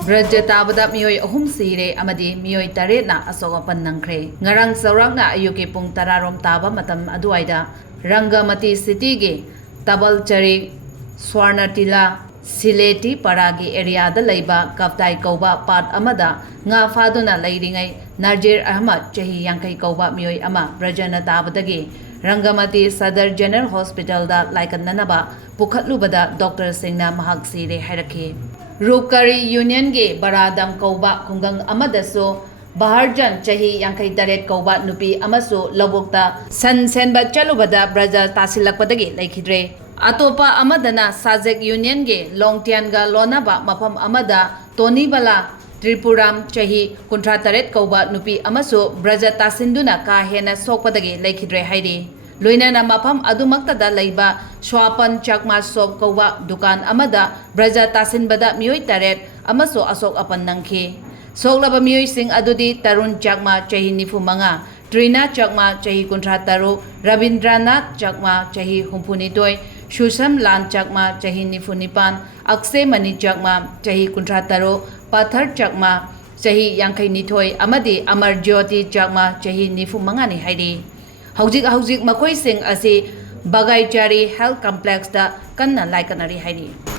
Braja Tabada Mioi Sire Amadi Mioi Taretna Asok Apan Nangkhre Ngarang Saurangna Ayuki Pung Tararom Taba Matam Aduaida Rangamati City Tabal Chari Swarnatila Sileti Paragi area the Laiba Kaptai Koba Part Amada Nga Faduna Lairingai Najir Ahmad Chahi Yankai Koba Mioi Ama Brajana Tabadagi Rangamati Sadar General Hospital da Laikan Nanaba Pukhatlubada Dr. Singna Mahag Sire Haraki Rupkari Union ge Baradam Koba Kungang Amadaso Baharjan Chahi Yankai Daret Koba Nupi Amaso Lobokta San Senba Chalubada Braja Tasilakpadagi Laikidre Atopa Amadana Sajek Union ge Longtianga Lonaba Mapam Amada Tony Bala Tripuram Chahi Kuntra Taret Koba Nupi Amaso Braja Tasinduna Ka Hena Sokpadagi Laikidre Haidi Luinana mapam adumakta da laiba Swapan Chakma Sob Kowa Dukan Amada Braja Tasin Bada Mioi Taret Amaso Asok Apan Nangkhre Soklaba Mioi Sing Adudi Tarun Chakma Chahi Nifumanga Trina Chakma Chahi Kuntra Taru Rabindranath Chakma Chahi Humpunitoy Shusam Lan Chakma Chahi Nifunipan Akse Mani Chakma Chahi Kuntra Taru Pathar Chakma Chahi Yankai Nitoy Amadi Amar Jyoti Chakma Chahi Nifumanga ni Haidi Haujik Makoi Sing asi Bagay Jari Health Complex da kanna laikanari haidi.